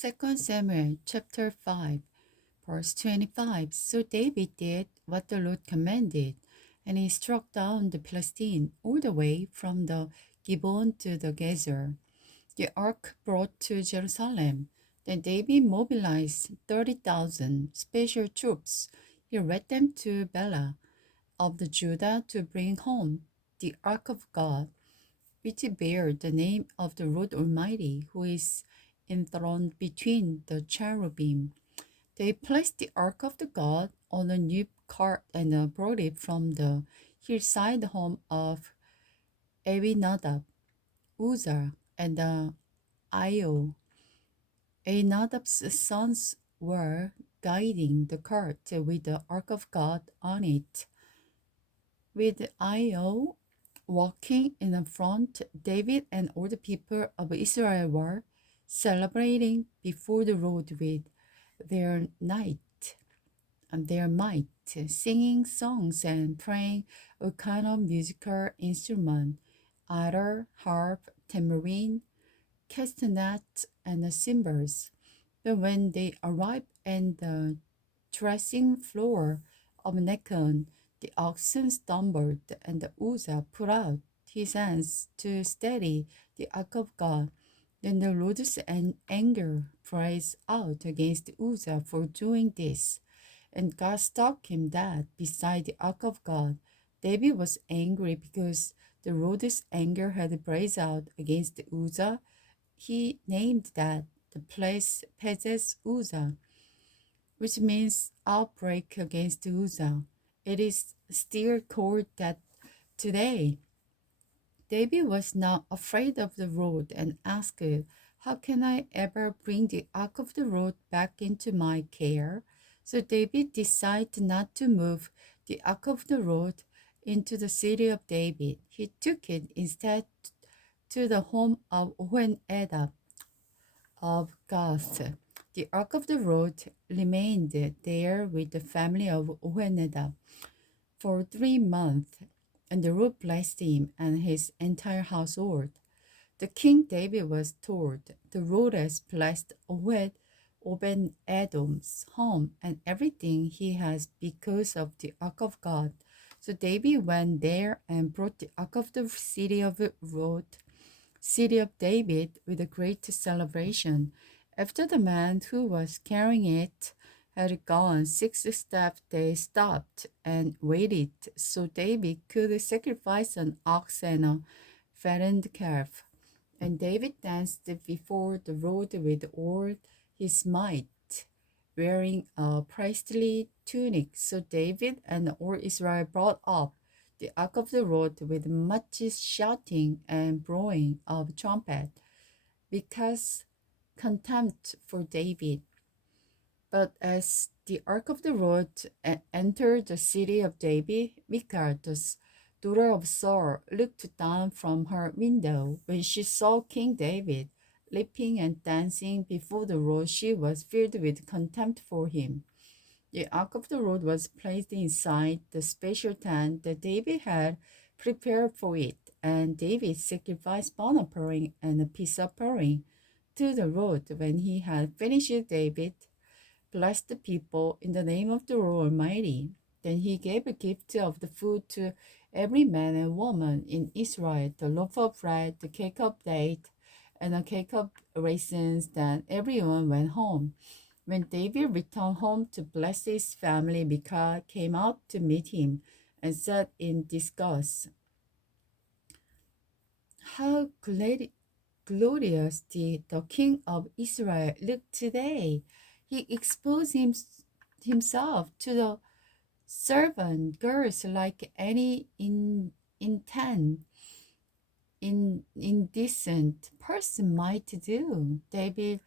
2 Samuel chapter 5, verse 25. So David did what the Lord commanded, and he struck down the Philistine all the way from the Gibeon to the Gezer. The ark brought to Jerusalem. Then David mobilized 30,000 special troops. He led them to Bela of the Judah to bring home the ark of God, which bear the name of the Lord Almighty, who is enthroned between the cherubim. They placed the ark of the God on a new cart and brought it from the hillside home of Abinadab, Uzzah, and Io. Abinadab's sons were guiding the cart with the ark of God on it. With Io walking in the front, David and all the people of Israel were celebrating before the Lord with their night and their might, singing songs and playing all kind of musical instrument, altar, harp, tambourine, castanet, and cymbals. But when they arrived at the threshing floor of Nacon, the oxen stumbled, and Uzzah put out his hands to steady the ark of God. Then the Lord's anger blazed out against Uzzah for doing this, and God struck him dead beside the ark of God. David was angry because the Lord's anger had blazed out against Uzzah. He named that the place Pezes Uzzah, which means outbreak against Uzzah. It is still called that today. David was not afraid of the Lord and asked, how can I ever bring the ark of the Lord back into my care? So David decided not to move the ark of the Lord into the city of David. He took it instead to the home of Owen-Edab of Gath. The ark of the Lord remained there with the family of Owen-Edab for 3 months, and the Lord blessed him and his entire household. The king David was told, the Lord has blessed Obed-Edom's home and everything he has because of the ark of God. So David went there and brought the ark of the city of Lord, city of David, with a great celebration. After the man who was carrying it had gone 6 steps, they stopped and waited so David could sacrifice an ox and a fattened calf. And David danced before the Lord with all his might, wearing a priestly tunic. So David and all Israel brought up the ark of the Lord with much shouting and blowing of trumpet, because contempt for David. But as the ark of the Lord entered the city of David, Michal, the daughter of Saul, looked down from her window. When she saw King David leaping and dancing before the Lord, she was filled with contempt for him. The ark of the Lord was placed inside the special tent that David had prepared for it, and David sacrificed burnt offering and a peace offering to the Lord. When he had finished, David blessed the people in the name of the Lord Almighty. Then he gave a gift of the food to every man and woman in Israel, the loaf of bread, the cake of date, and a cake of raisins. Then everyone went home. When David returned home to bless his family, Michal came out to meet him and said in disgust, how glorious did the king of Israel look today! He exposed himself to the servant girls like any indecent person might do. David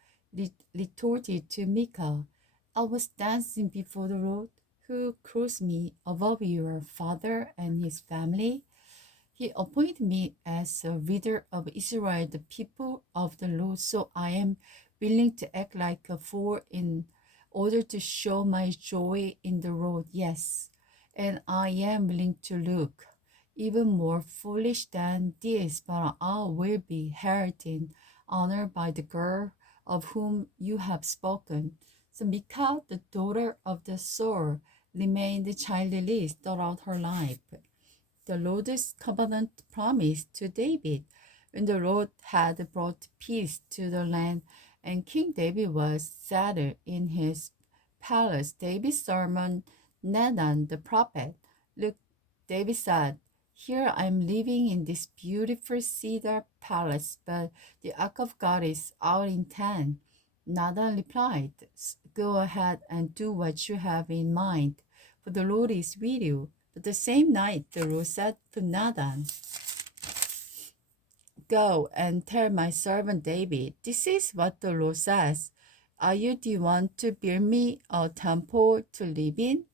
retorted to Michal, I was dancing before the Lord, who crossed me above your father and his family. He appointed me as a leader of Israel, the people of the Lord, so I am willing to act like a fool in order to show my joy in the Lord. Yes, and I am willing to look even more foolish than this, but I will be held in honor by the girl of whom you have spoken. So Michal, the daughter of the Sor, remained childless throughout her life. The Lord's covenant promise to David. When the Lord had brought peace to the land and King David was settled in his palace, David summoned Nathan the prophet. Look, David said, here I am living in this beautiful cedar palace, but the ark of God is out in town. Nathan replied, go ahead and do what you have in mind, for the Lord is with you. But the same night the Lord said to Nathan, go and tell my servant David, this is what the Lord says. Are you the one to build me a temple to live in?